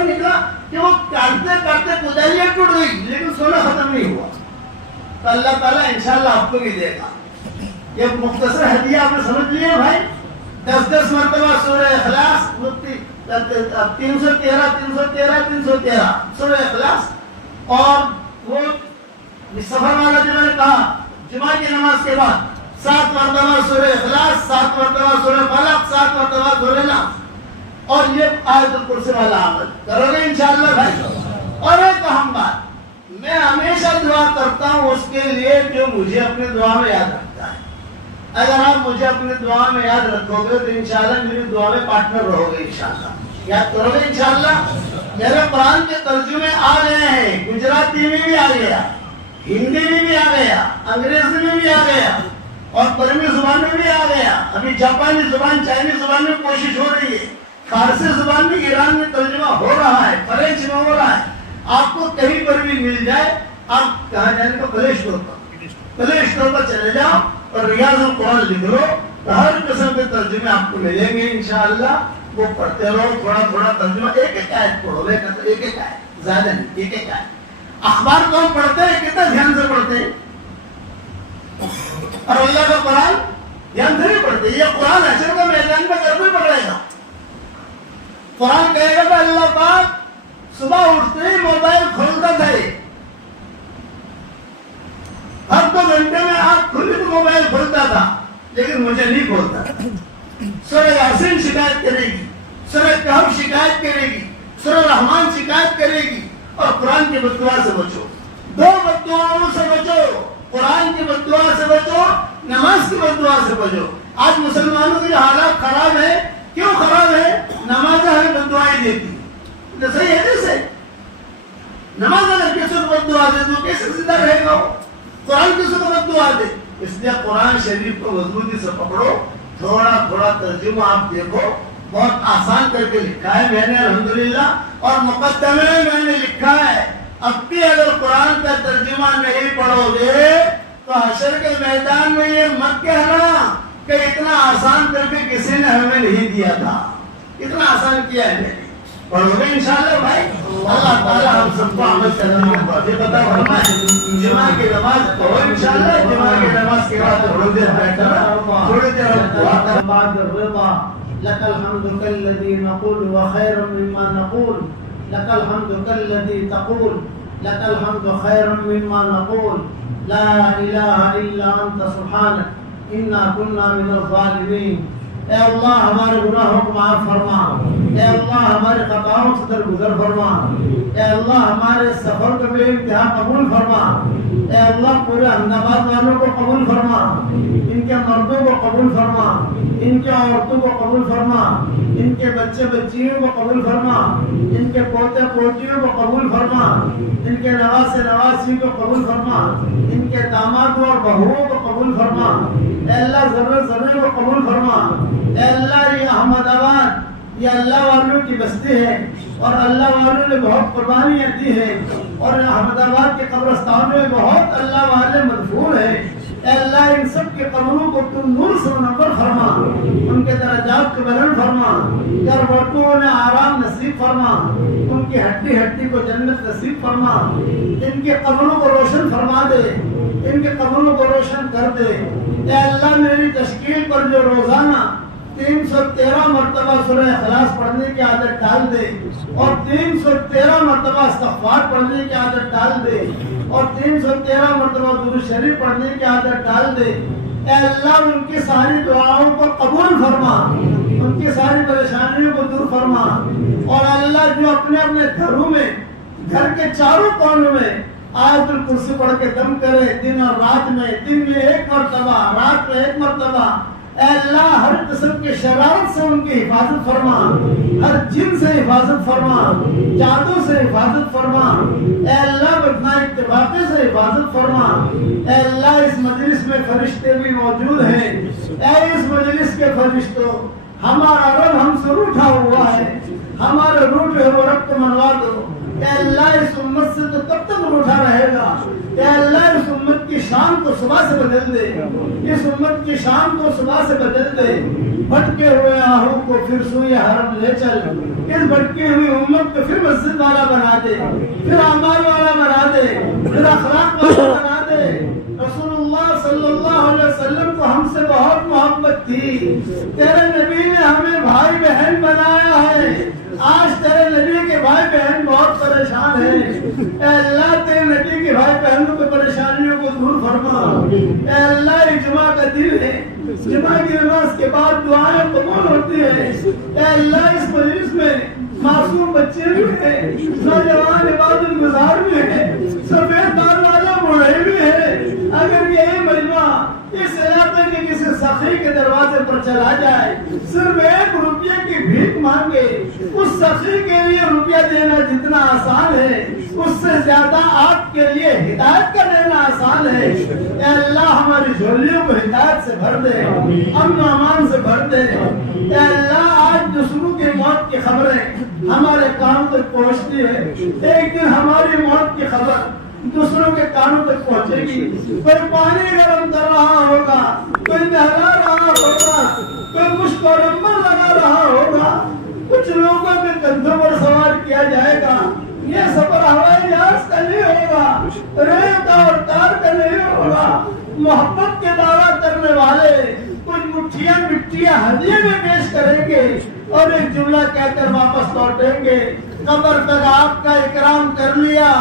نکلا کہ وہ کاٹتے کاٹتے کدالیاں ٹوٹ گئی لیکن سونا ختم نہیں ہوا. تو اللہ تعالیٰ انشاءاللہ آپ کو بھی دے گا. یہ مختصر ہدیہ آپ نے سمجھ لیا بھائی. 10 مرتبہ سورہ اخلاص, 313 سورہ اخلاص. اور وہ سفر والا جو میں نے کہا جمعہ کی نماز کے بعد 7 مرتبہ سورہ اخلاص, 7 مرتبہ سورہ فلق, 7 مرتبہ سورہ ناس. اور یہ آیت الکرسی والا عمل کرو گے انشاءاللہ بھائی. اور ایک اہم بات, میں ہمیشہ دعا کرتا ہوں اس کے لیے جو مجھے اپنے دعا میں یاد رکھتا ہے. اگر آپ مجھے اپنے دعا میں یاد رکھو گے تو انشاءاللہ میری دعا میں پارٹنر رہو گے انشاءاللہ. یاد کرو گے انشاءاللہ. میرے قرآن کے ترجمے آ گئے ہیں, گجراتی میں بھی آ گیا, ہندی میں بھی آ گیا, انگریزی میں بھی آ گیا, اور برمی زبان میں بھی آ گیا. ابھی جاپانی زبان, چائنیز زبان میں کوشش ہو رہی ہے. فارسی زبان میں ایران میں ترجمہ ہو رہا ہے, فرینچ میں ہو رہا ہے. آپ کو کہیں پر بھی مل جائے, آپ کہاں جانے کو پلے اسٹور پر چلے جاؤ اور ریاض القرآن لکھ لو, ہر قسم کے ترجمے آپ کو ملیں گے انشاءاللہ. وہ پڑھتے رہو, تھوڑا تھوڑا ترجمہ, ایک آیت پڑھو, ایک آیت, زیادہ نہیں, ایک آیت. اخبار کو ہم پڑھتے ہیں, کتنا دھیان سے پڑھتے ہیں, اور اللہ کا قرآن دھیان سے نہیں پڑھتے. یہ قرآن حشر کا میدان میں گھر میں پڑھے گا. قرآن کہے گا کہ اللہ پاک صبح اٹھتے ہی موبائل کھولتا تھا, ہر 2 گھنٹے میں آنکھ کھلی تو موبائل کھولتا تھا, لیکن مجھے نہیں کھولتا. سورہ یاسین شکایت کرے گی, سورہ کہف شکایت کرے گی, سورہ رحمان شکایت کرے گی. اور قرآن کی بددعا سے بچو. 2 بددعاؤں سے بچو, قرآن کی بددعا سے بچو, نماز کی بددعا سے بچو. آج مسلمانوں کی حالات خراب ہے. کیوں خراب ہے؟ نماز ہمیں بددعائیں دیتی. تو صحیح ہے جیسے نماز اگر کسی کو بددعا دے تو کیسے زندہ رہے گا؟ قرآن کسی کو بددعا دے. اس لیے قرآن شریف کو مضبوطی سے پکڑو, تھوڑا تھوڑا ترجمہ آپ دیکھو. بہت آسان کر کے لکھا ہے میں نے الحمدللہ, اور مقدمے میں میں نے لکھا ہے اب بھی اگر قرآن کا ترجمہ نہیں پڑھو گے تو حشر کے میدان میں یہ مت کہنا کہ اتنا آسان کر کے کسی نے ہمیں نہیں دیا تھا، اتنا آسان کیا ہے. پڑھو گے انشاءاللہ بھائی. اللہ تعالیٰ ہم سب کو عمل کرنے کی توفیق عطا فرمائے. جمعہ کی نماز پڑھو انشاءاللہ. جمعہ کی نماز کے بعد تھوڑی دیر بیٹھنا، تھوڑی دیر دعا کرنا. بعد الرضا لك الحمد كالذي نقول وخير مما نقول، لك الحمد كالذي تقول، لك الحمد خير مما نقول، لا الہ الا انت سبحانك انا كنا من الظالمین. اے اللہ ہمارے گناہوں کو معاف فرما، اے اللہ ہمارے خطاؤں سے درگزر فرما، اے اللہ ہمارے سفر کو بے انتہا قبول فرما، اے اللہ پورے احمد آباد والوں کو قبول فرما، ان کے مردوں کو قبول فرما، ان کے عورتوں کو قبول فرما، ان کے بچے بچیوں کو قبول فرما، ان کے پوتے پوتیوں کو قبول فرما، ان کے نواسے نواسی کو قبول فرما، ان کے دامادوں اور بہوؤں کو قبول فرما. اے اللہ ذرے ذرے کو قبول فرما. اے اللہ یہ احمد آباد یہ اللہ والوں کی بستی ہے اور اللہ والوں نے بہت قربانیاں دی ہیں اور احمد آباد کے قبرستانوں میں بہت اللہ والے مدفون ہیں. اے اللہ ان سب کے قبروں کو تم نور سے منور فرما، ان کے درجات کو بلند فرما، گھروں میں آرام نصیب فرما، ان کی ہڈی ہڈی کو جنت نصیب فرما، ان کے قبروں کو روشن فرما دے، ان کے قبروں کو روشن کر دے. اے اللہ میری تشکیل پر جو روزانہ 313 مرتبہ سورہ اخلاص پڑھنے کی عادت ڈال دے اور 313 مرتبہ استغفار پڑھنے کی عادت ڈال دے اور 313 مرتبہ درود شریف پڑھنے کی عادت ڈال دے. اے اللہ ان کی ساری دعاؤں کو قبول فرما، ان کی ساری پریشانیوں کو دور فرما. اور اللہ جو اپنے اپنے گھروں میں گھر کے چاروں کونوں میں آیت الکرسی پڑھ کے دم کرے دن اور رات میں، دن میں 1 مرتبہ، رات میں 1 مرتبہ. اے اللہ ہر قسم کے شرارت سے ان کی حفاظت فرما، ہر جن سے حفاظت فرما، جادو سے حفاظت فرما. اے اللہ بدنا اتفاقی سے حفاظت فرما. اے اللہ اس مجلس میں فرشتے بھی موجود ہیں. اے اس مجلس کے فرشتوں ہمارا رب ہم سے روٹھا ہوا ہے، ہمارے روٹے ہوئے رب کو منوا دو. اے اللہ اس امت سے تو تب تک روٹھا رہے گا. اے اللہ اس امت کی شان کو صبح سے بدل دے، اس امت کی شان کو صبح سے بدل دے. بھٹکے ہوئے آہو کو پھر سوئے حرم لے چل، اس بھٹکی ہوئی امت کو پھر مسجد والا بنا دے، پھر اعمال والا بنا دے، پھر اخلاق والا بنا دے. رسول اللہ صلی اللہ علیہ وسلم کو ہم سے بہت محبت تھی. تیرے نبی نے ہمیں بھائی بہن بنایا ہے. آج تیرے نبی کے بھائی بہن بہت پریشان ہیں. اے اللہ تیرے نبی کے بھائی بہنوں کی پریشانیوں کو دور فرما. اے اللہ جمعہ کا دن ہے، جمعہ کی نماز کے بعد دعائیں قبول ہوتی ہیں. اے اللہ اس مجلس میں معصوم بچے بھی ہیں، نوجوان عبادت گزار بھی ہیں، سفید دار والے بوڑھے بھی ہیں. اگر یہ مجمع اس علاقے کے کسی سخی کے دروازے پر چلا جائے، صرف 1 روپیہ کی بھیک مانگے، اس سخی کے لیے روپیہ دینا جتنا آسان ہے اس سے زیادہ آپ کے لیے ہدایت کا دینا آسان ہے. اے اللہ ہماری جھولیوں کو ہدایت سے بھر دے، امن و امان سے بھر دے. اے اللہ آج دوسروں کی موت کی خبریں ہمارے کانوں تک پہنچتی ہے، ایک دن ہماری موت کی خبر دوسروں کے کانوں تک پہنچے گی. کوئی پانی گرم کر رہا ہوگا، کوئی نہلا رہا ہوگا، کوئی مشک اور امبر لگا رہا ہوگا، کچھ لوگوں کے کندھوں پر سوار کیا جائے گا. یہ سفر ہوائی جہاز کا نہیں ہوگا، ریت اور تار کا نہیں ہوگا. محبت کے دعویٰ کرنے والے کچھ مٹھیاں مٹیاں ہدیے میں پیش کریں گے اور ایک جملہ کہہ کر واپس لوٹیں گے. قبر تک آپ کا اکرام کر لیا،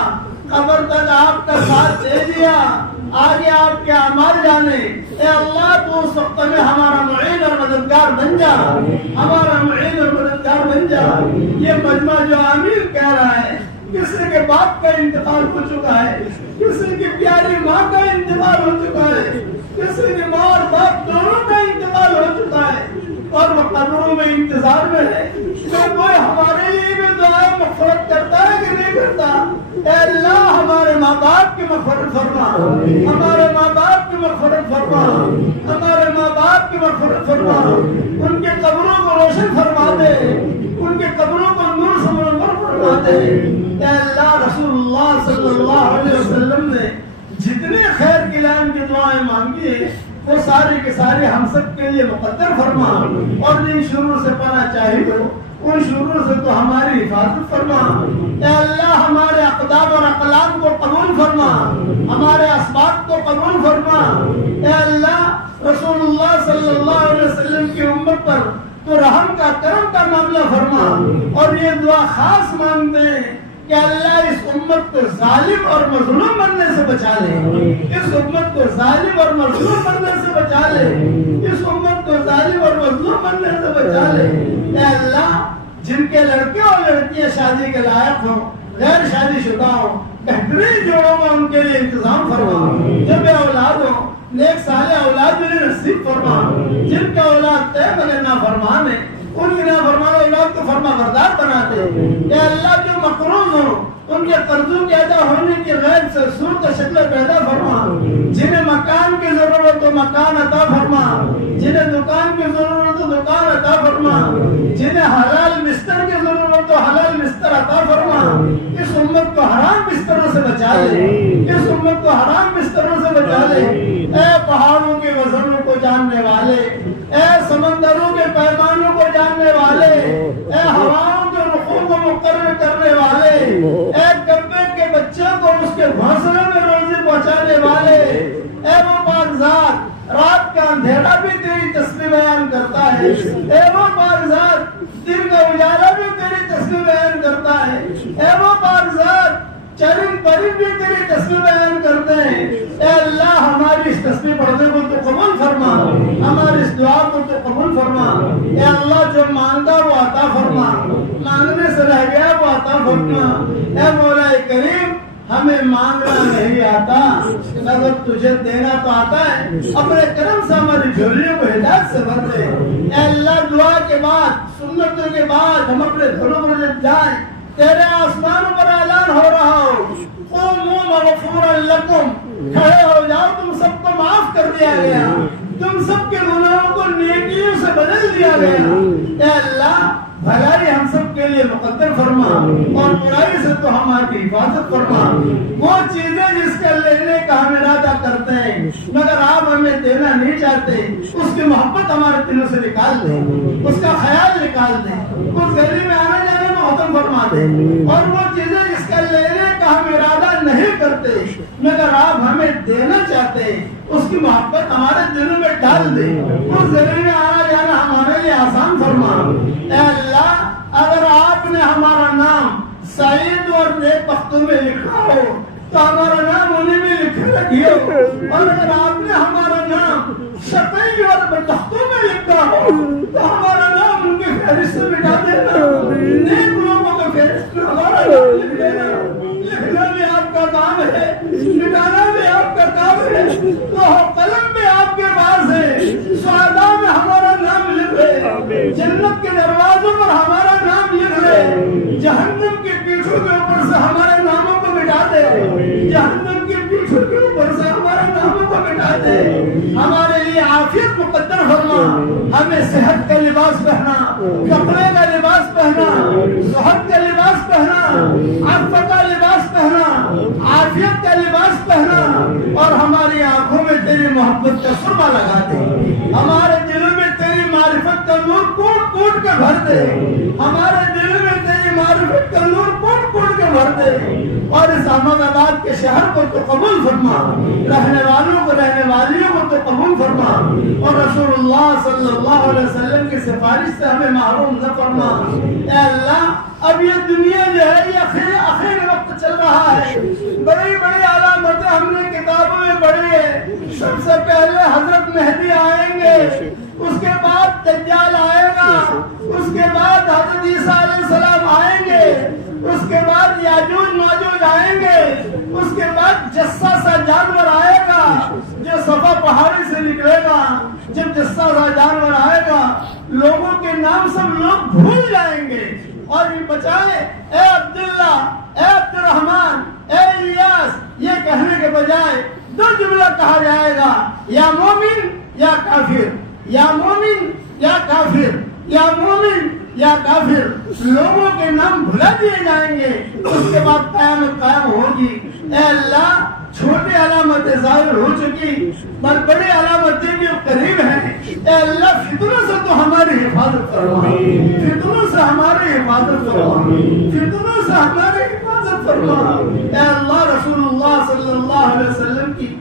قبر تک آپ کا ساتھ دے دیا، آگے آپ کے اعمال جانے. اے اللہ تو اس وقت میں ہمارا معین اور مددگار بن جا، ہمارا معین اور مددگار بن جا. یہ مجمع جو آمین کہہ رہا ہے، کسی کے باپ کا انتقال ہو چکا ہے، کسی کی پیاری ماں کا انتقال ہو چکا ہے، کسی کی ماں اور باپ دونوں کا انتقال ہو چکا ہے اور وہ قبروں میں انتظار میں ہے. کوئی ہمارے لیے بھی دعائیں مغفرت کرتا ہے کہ نہیں کرتا؟ اے اللہ ہمارے ماں باپ کی مغفرت فرما، ہمارے ماں باپ کی مغفرت فرما، ہمارے ماں باپ کی مغفرت فرما. ان کے قبروں کو روشن فرما دے، ان کے قبروں کو نور سے منور فرما دے. اے اللہ رسول اللہ صلی اللہ علیہ وسلم نے جتنے خیر کی لائن کی دعائیں مانگی ہیں وہ ساری کی ساری ہم سب کے لیے مقدر فرما، اور جن شرور سے پناہ چاہی ہو ان شرور سے تو ہماری حفاظت فرما۔ اے اللہ ہمارے اقدام اور اقلام کو قبول فرما، ہمارے اسباب کو قبول فرما۔ اے اللہ رسول اللہ صلی اللہ علیہ وسلم کی امت پر تو رحم کا کرم کا معاملہ فرما، اور یہ دعا خاص مانگتے ہیں کہ اللہ اس امت کو ظالم اور مظلوم بننے سے بچا لے، اس امت کو ظالم اور مظلوم بننے سے بچا لے، اس امت کو ظالم اور مظلوم بننے سے بچا لے۔ اے اللہ جن کے لڑکے اور لڑکیاں شادی کے لائق ہوں، غیر شادی شدہ ہوں، بہترین جوڑوں میں ان کے لیے انتظام فرما، جو بے اولاد ہوں نیک صالح اولاد انہیں نصیب فرما، جن کا اولاد طے بنے نافرمان ہے ان کی نافرمان اولاد کو فرما بردار بناتے۔ اے اللہ جو مقروض ہوں ان کے قرضوں کے ادا ہونے کی غیر سے صورت شکل پیدا فرما، جنہیں مکان کی ضرورت ہو مکان عطا فرما، جنہیں دکان کی ضرورت ہو دکان عطا فرما، جنہیں حلال بستر کی ضرورت ہو حلال بستر عطا فرما۔ اس امت کو حرام بستروں سے بچا لے، اس امت کو حرام بستروں سے بچا لے۔ اے پہاڑوں کے وزنوں کو جاننے والے، اے سمندروں کے پیمانوں کو جاننے والے، اے ہواؤں کے رخوں کو مقرر کرنے والے، اے کبے کے بچوں کو اس کے گھونسلے میں روزی پہنچانے والے، اے وہ پاکزاد رات کا اندھیرا بھی تیری تسبیح بیان کرتا ہے، اے وہ پاکزاد دن کا اجالا بھی تیری تسبیح بیان کرتا ہے، اے وہ پاکزاد چرند پرند بھی تیری تسبیح بیان کرتے ہیں۔ اے اللہ ہماری اس تسبیح پڑھنے کو تو قبول فرما، ہماری اس دعا کو تو قبول فرما۔ اے اللہ جو مانگا وہ عطا فرما، مانگنے سے رہ گیا وہ عطا فرما۔ اے مولا کریم ہمیں مانگنا نہیں آتا مگر تجھے دینا تو آتا ہے، اپنے کرم سے ہماری جھولیوں کو ہدایت سے بھر دے۔ اے اللہ دعا کے بعد سنتوں کے بعد ہم اپنے گھروں پر جب جائیں تیرے آسمانوں پر اعلان ہو رہا ہو قوموا مغفورا لکم، کھڑے ہو جاؤ تم سب کو معاف کر دیا گیا، تم سب کے گناہوں کو نیکیوں سے بدل دیا گیا۔ اے اللہ بھلائی ہم سب کے لیے مقدر فرما، اور برائی سے تو ہماری حفاظت فرما۔ وہ چیزیں جس کا لینے کا ہم ارادہ کرتے ہیں مگر آپ ہمیں دینا نہیں چاہتے، اس کی محبت ہمارے دلوں سے نکال دیں، اس کا خیال نکال دیں، اس گلی میں آنے جانے میں ختم فرما دیں، اور وہ چیزیں جس کا لینے کا ہم ارادہ نہیں کرتے مگر آپ ہمیں دینا چاہتے ہیں، اس کی محبت ہمارے دلوں میں ڈال دیں، اس گلی میں آنا جانا ہمارے لیے آسان فرما۔ اے اللہ اگر آپ نے ہمارا نام سعید اور نیک بختوں میں لکھا ہو تو ہمارا نام انہیں میں لکھے رکھیے، اور اگر آپ نے ہمارا نام شقی اور بدبختوں میں لکھا ہو تو ہمارا نام ان کی فہرست سے مٹا دینا، نیک لوگوں کی فہرست میں ہمارا نام لکھ دینا۔ لکھنا بھی آپ کا کام ہے، مٹانا بھی آپ کا کام ہے، تو قلم بھی آپ کے پاس ہے، سعداء میں ہمارا نام لکھ لے، جنت کے دروازوں پر ہمارا نام لکھ لے، جہنم کی پیٹھوں کے اوپر سے ہمارے ناموں کو مٹا دے، جہنم کی پیٹھوں کے اوپر سے ہمارے ناموں کو مٹا دے۔ ہمارے لیے عافیت مقدر فرما، ہمیں صحت کا لباس پہنا، کپڑے کا لباس پہنا، صحت کا لباس پہنا، عفت کا لباس پہنا، عافیت کا لباس پہنا، اور ہماری آنکھوں میں تیری محبت کا سرما لگا دے، ہمارے دلوں میں تیری معرفت کا نور کوٹ کوٹ کے بھر دے، ہمارے دلوں میں تیری معرفت کا نور کوٹ کوٹ کے بھر دے، اور اس احمد آباد کے شہر کو تو قبول فرما، رہنے والوں کو رہنے والیوں کو تو قبول فرما، اور رسول اللہ صلی اللہ علیہ وسلم کی سفارش سے ہمیں محروم نہ فرما۔ اے اللہ اب یہ دنیا جو ہے یہ آخر وقت چل رہا ہے، بڑی بڑی علامتیں ہم نے کتابوں میں پڑھی ہے، سب سے پہلے حضرت مہدی آئیں گے، اس کے بعد دجال آئے گا، اس کے بعد حضرت عیسیٰ علیہ السلام آئیں گے، اس کے بعد یاجوج ماجوج آئیں گے، اس کے بعد جسا سا جانور آئے گا جو صفا پہاڑی سے نکلے گا۔ جب جسا سا جانور آئے گا لوگوں کے نام سب لوگ بھول جائیں گے، اور یہ بچائے اے عبداللہ، اے عبد الرحمن، اے الیاس یہ کہنے کے بجائے دو جملہ کہا جائے گا، یا مومن یا کافر، یا مومن یا کافر، یا مومن یا کافر، لوگوں کے نام بھلا دیے جائیں گے، اس کے بعد قیامت قائم ہوگی۔ اے اللہ چھوٹی علامتیں ظاہر ہو چکی پر بڑی علامتیں بھی قریب ہیں. اے اللہ فتنوں سے تو ہماری حفاظت فرما, فتنوں سے ہماری حفاظت فرما, فتنوں سے ہماری حفاظت فرما. اے اللہ رسول اللہ صلی اللہ علیہ وسلم کی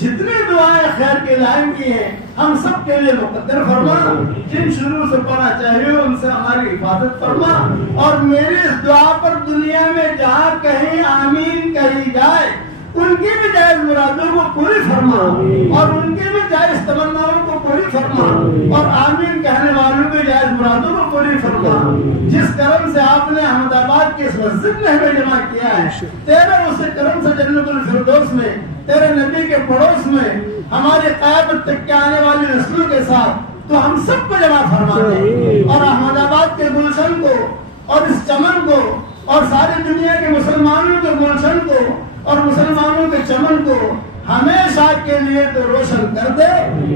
جتنی دعائیں خیر کے لائن کی ہیں ہم سب کے لیے مقدر فرما. جن شروع سے پڑھنا چاہیے ان سے ہماری حفاظت فرما. اور میری اس دعا پر دنیا میں جہاں کہیں آمین کہی جائے ان کی بھی جائز مرادوں کو پوری فرما, اور ان کی بھی جائز تمناؤں کو پوری فرما, اور آمین کہنے والوں کی جائز مرادوں کو پوری فرما. جس کرم سے آپ نے احمد آباد کے اس مسجد میں ہمیں جمع کیا ہے, تیرے اس کرم سے جنت الفردوس میں تیرے نبی کے پڑوس میں ہماری قیامت تک کے آنے والی نسلوں کے ساتھ تو ہم سب کو جمع فرما دے, اور احمد آباد کے گلشن کو اور اس چمن کو اور ساری دنیا کے مسلمانوں کے گلشن کو اور مسلمانوں کے چمن کو ہمیشہ کے لیے تو روشن کر دے,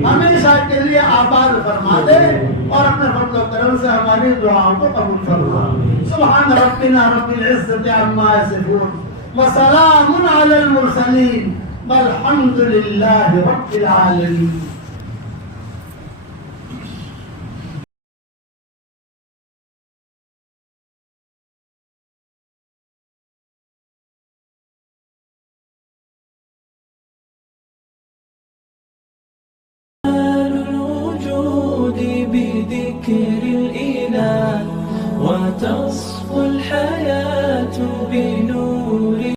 ہمیشہ کے لیے آباد فرما دے, اور اپنے فضل و کرم سے ہماری دعاؤں کو قبول فرما. سبحان ربنا رب العزت عما یصفون وسلام علی المرسلین والحمد للہ رب العالمین. الوجود بذكر الإله وتصف